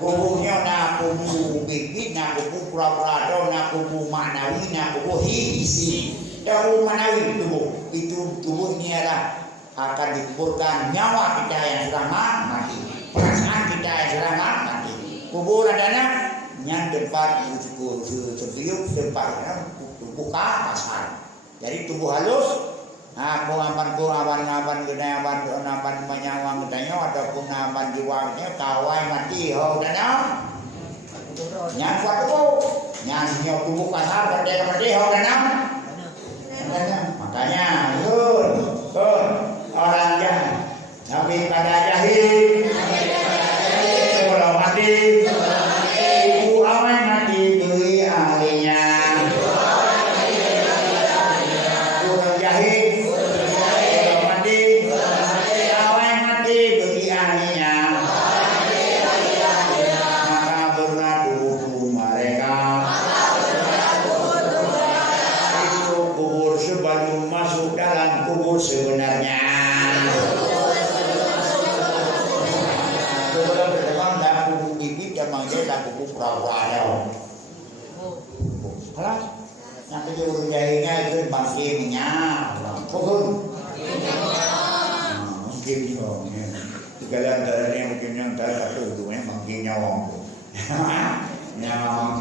kuburnya nah kubur bibit, nah kubur pura-pura, nah kubur manawi, nah kubur hisi. Daun manawi tubuh itu tubuh ini adalah akan dikuburkan nyawa kita yang sudah mati, perasaan kita yang sudah mati. Kubur adalah yang tempat tertiup tempat buka pasar. Jadi tubuh halus, pengapan menyawang katanya ataupun aman jiwanya kawai mati hau danau. Yang kuat tubuh, yang tubuh pasar berdaya mati hau danau. Makanya orang jahat tapi pada jahil sebelum mati ibu awal mati beri ahlinya orang jahil sebelum mati awal mati beri ahlinya maka berlaku mereka itu kubur sebelum masuk dalam kubur sebenarnya. Kubu pura-pura kelas yang kejauhan jahilnya itu bangkimnya pukul mungkin segala antaranya mungkin yang antara satu itu bangkimnya wong nyawa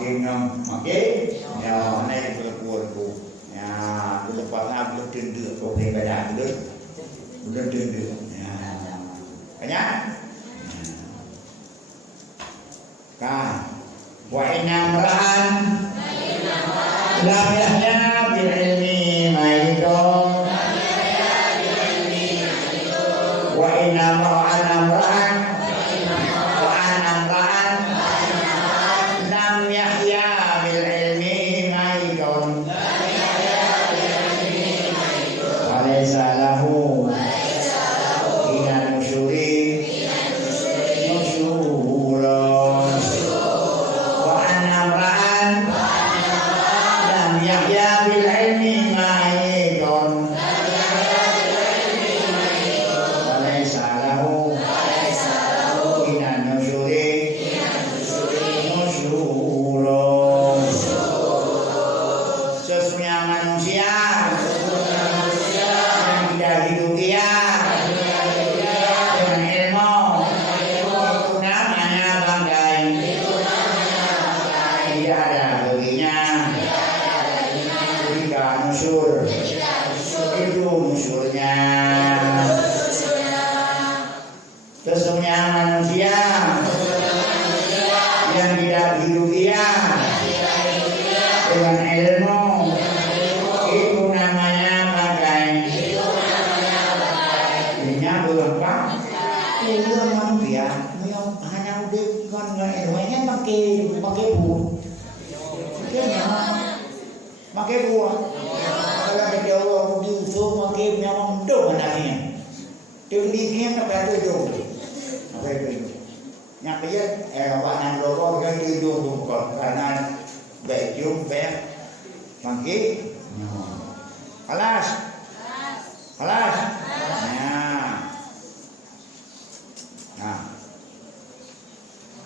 này buồn cụ nhà buồn quá nào buồn trên đường có thể phải đạt được buồn trên đường cả nhá cả wa inam ra'an lam yahya bil ilmi maidon wa inam ra'an amra'an wa anam ra'an lam yahya bil ilmi maidon wa laysa lahu ila nusyuri nusyura wa anam ra'an lam yahya bil ilmi maidon wa laysa lahu ila nusyuri nusyura. Sesungguhnya manusia yang tidak hidup dia dengan ilmu itu namanya bangkai, tidak ada baginya jika nusyur itu nusyurnya. Sesungguhnya manusia yang tidak hidup dia dengan ilmu itu namanya bangkai. Ini berapa? Itu manusia yang hanya udah kan nggak ilmunya pakai buah, pakai buah. Kalau kita orang diusul pakai memang dong anaknya. Tingginya kepada dong, apa itu? Nyapa ya, warna logo kan hidung bungkot karena bejum bek mangki, alas, nah,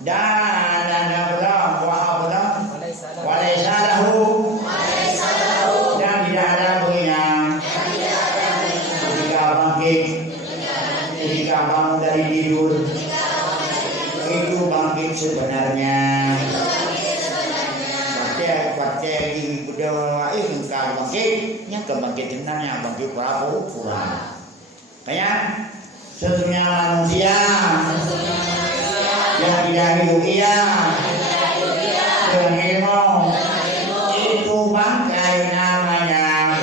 dan belum walaysa lahu dan tidak ada baginya ketika bangkit, ketika bangun dari tidur. Itu bangkit sebenarnya. Pakai di budaya itu kalau bangkitnya kebangkitan yang bangkit pura-pura. Kayak sesungguhnya manusia yang tidak hidup ia dengan ilmu itu bangkai namanya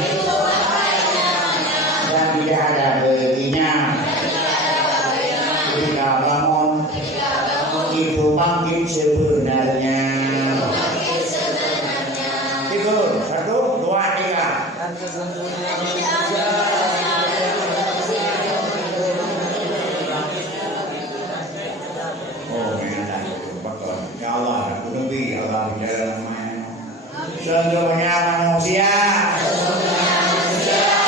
dan tidak ada baginya ketika bangun itu bangkit sebenarnya. Itu 1, 2, 3. Dan sesungguhnya manusia Oh, mengenai bakal. Ya Allah, aku nabi Allah jalan namanya. Sesungguhnya manusia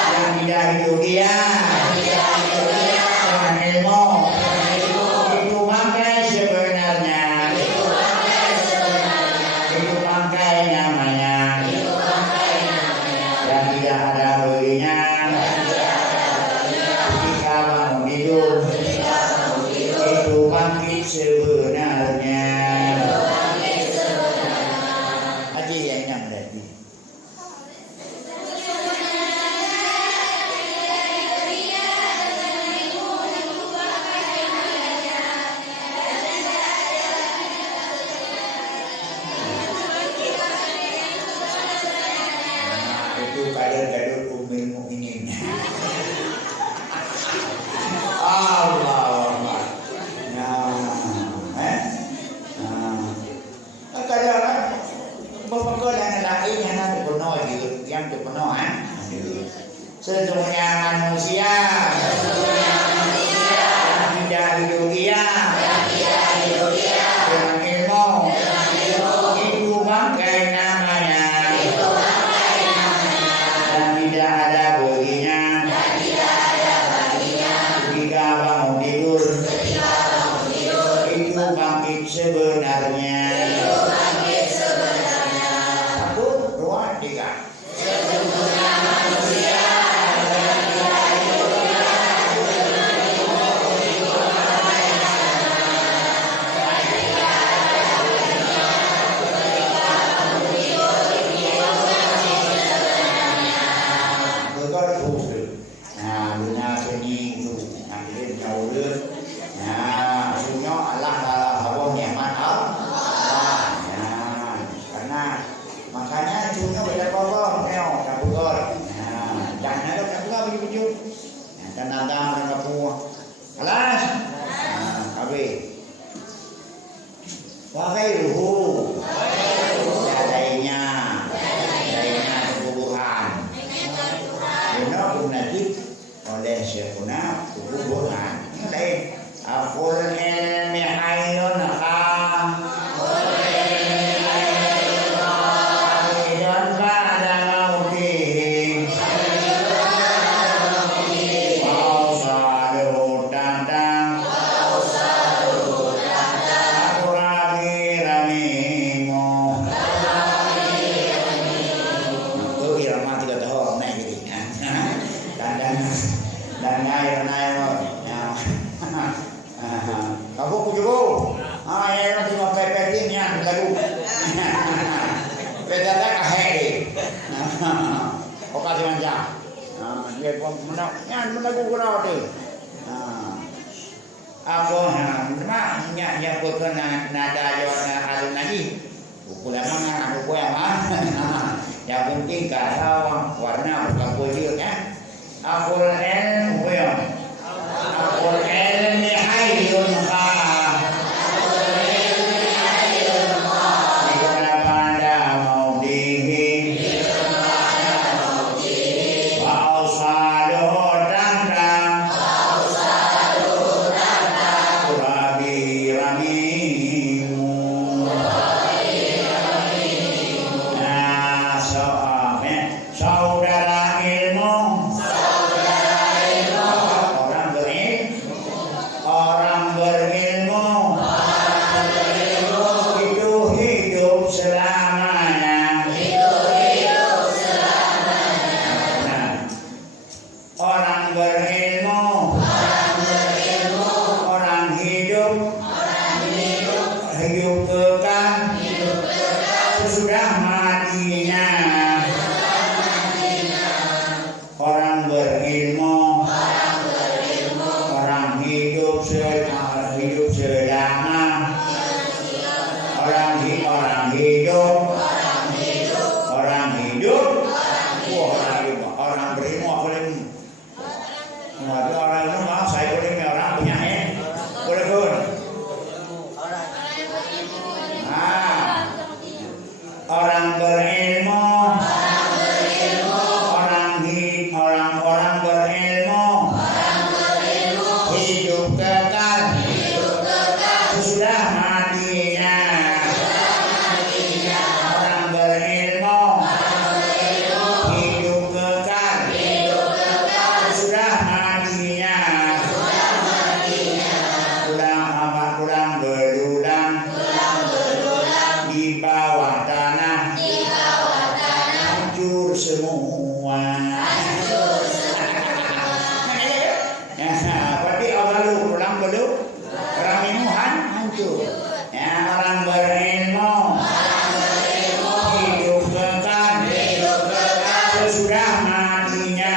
yang tidak hidup dia dengan ilmu itu bangkai sebenarnya. Itu bangkai namanya dan tidak ada baginya ketika bangun tidur itu bangkit sebenarnya. Haji yang ingat tadi. Itu kader-kader umil mukminin. Allah. Kadang-kadang pemengkolan lain yang nanti penuh gitu, yang penuh sesungguhnya manusia yang tidak hidup dia dengan ilmu itu bangkai namanya dan tidak ada baginya ketika bangun tidur itu bangkit sebenarnya. 1, 2, 3. ghairuhu. Lainnya kuburan. Ini najib oleh Syekhuna kuburan. Lain. Aqul ilmi hayyun khamidun ba'da mautih Mausalu tantang Aku rabi ramimu Itu irama 3 tahun naik gitu dan naik Kamu kujubu, yang nanti mau pepetin ya lagu, pedata kaheri, oka siapa? Dia pemenang, yang lagu kurang tu. Aku cuma nyak bukan nada jawab alun lagi, bukan mana aku yang mana, yang penting kata warna bukan kulit ya. Aku bukan. Aqul ilmi hayyun ba'da mautih wa awsaluhu tantang turabi ramimu. Nah, saudara ilmu orang berilmu itu hidup selamanya. Nah, orang berilmu orang hidup kekal sesudah matinya. Orang berilmu orang hidup selama orang hidup orang berilmu apa lagi? Orang itu maaf saya boleh orang punya boleh pun. Orang berilmu orang berilmu hidup kekal sesudah matinya. Orang berilmu hidup kekal sesudah matinya. Pulang berulang di bawah tanah hancur semua. Berarti orang pulang belum orang ilmuhan hancur. Ya, orang berilmu hidup kekal sesudah matinya.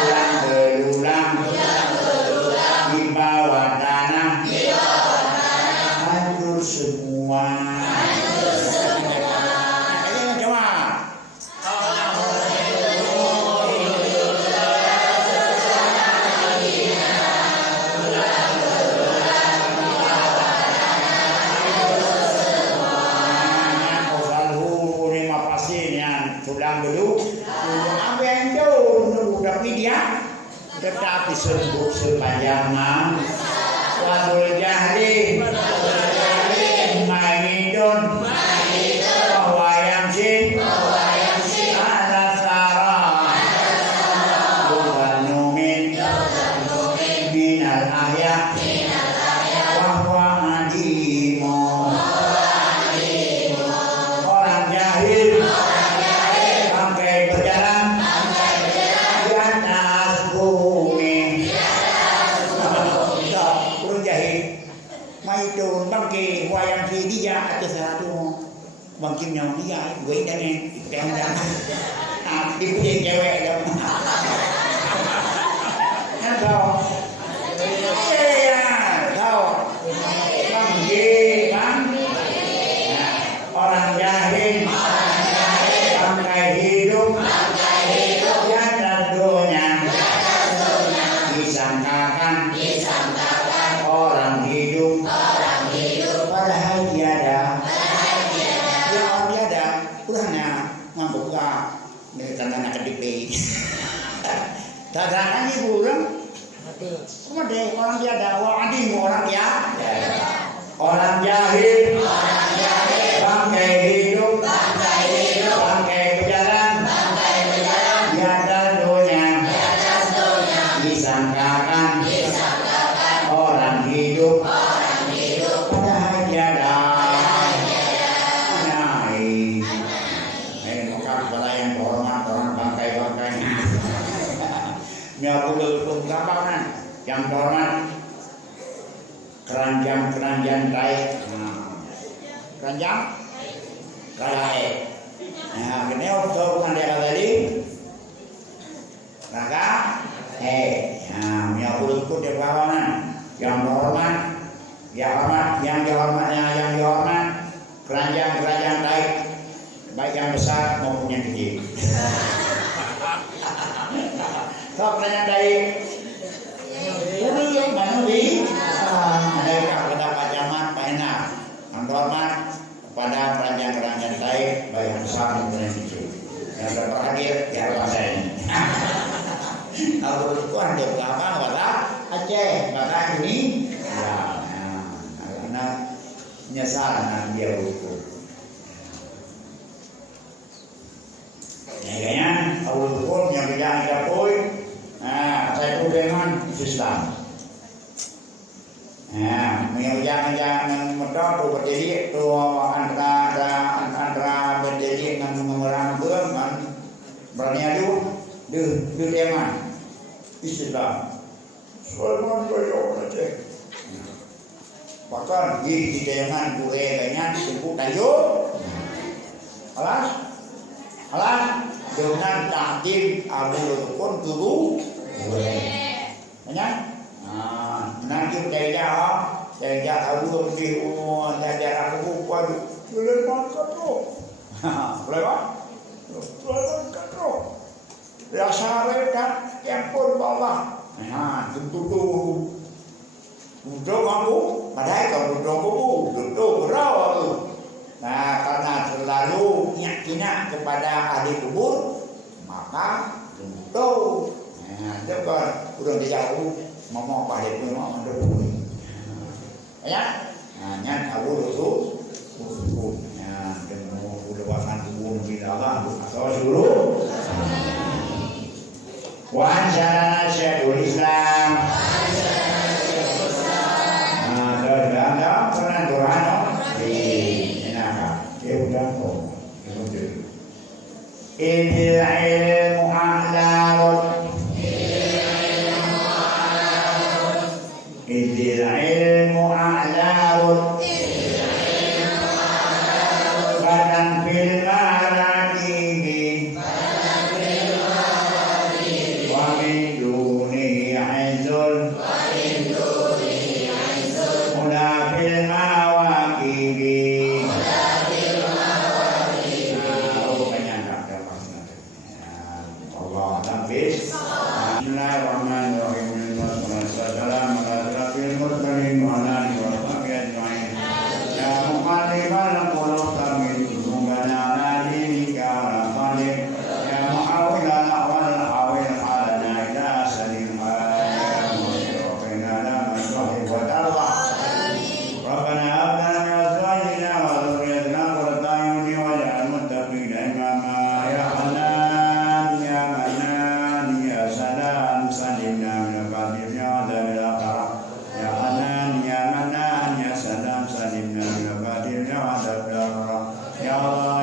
Pulang berulang di bawah tanah hancur semua. Tulang dulu, apa yang jauh tapi dia tetapi sembuh sepanjang malam. Wadul jahli, maidun, bahwa yang sin, ala sarah, bukan numin, minal ahya, wahwa adimu. Orang jahil berjalan di atas bumi. Urang jahil maidun bangke wayang dia atas satu bangkimnya dia gue dengan tapi punya cewek dong. Tahu tahu bang orang jahil bangkai hidup di atas dunia disangkakan orang hidup Dagangan ibu orang. Kemudian orang tiada, orang adim, orang tiada. Orang jahil, bangkai hidup, bangkai berjalan, di atas dunia, disangkakan orang hidup, padahal tiada. Maka kepala yang hormat, orang bangkai-bangkai. Nyapu belum gampang yang hormat. Keranjang baik, keranjang baik. Nah, kene waktu bukan dia tadi, raga, yang kulitku dia kawanan, yang hormat, yang dihormat, keranjang baik, baik yang besar maupun yang kecil. Sok keranjang baik. Kepada Pak Camat, Pak Enak, hormat kepada keranjang-keranjang baik, baik yang besar maupun yang kecil. Yang berhadir di hadapan saya ini. Kalau itu ada belakang, kata Aceh, kata ini, ya, anak nyesal anak dia hukum. Kayaknya kalau hukum yang bilang dapur, saya itu dengan Islam. Yang medok berdiri tu antara berdiri dengan mengerang kan berani adu teman Islam. Selama beliau aja. Bahkan di teman gue dengan suku kayu. Alas dengan takdim Abu Lutfun guru. Banyak. Nanti dari jauh lebih dari aku pun boleh makan tu, boleh makan tu. Biasa rekan campur bawah, duduk aku, padahal kalau duduk berapa? Nah, karena terlalu yakin kepada ahli kubur, maka duduk. Jangan kurang jauh. Mama pada pun mama ada pun, ya, nyan aku dulu, dengan ulasan kubur bilalah, atau dulu, wajah Syekhul Islam, dalam penanduran, enak, udah kok, ini ilmu a'la. Idil ilmu a'larun badan fil marakibi wa min duni aizul mula fil mawakibi Allah habis. Bismillahirrahmanirrahim. Ya Allah.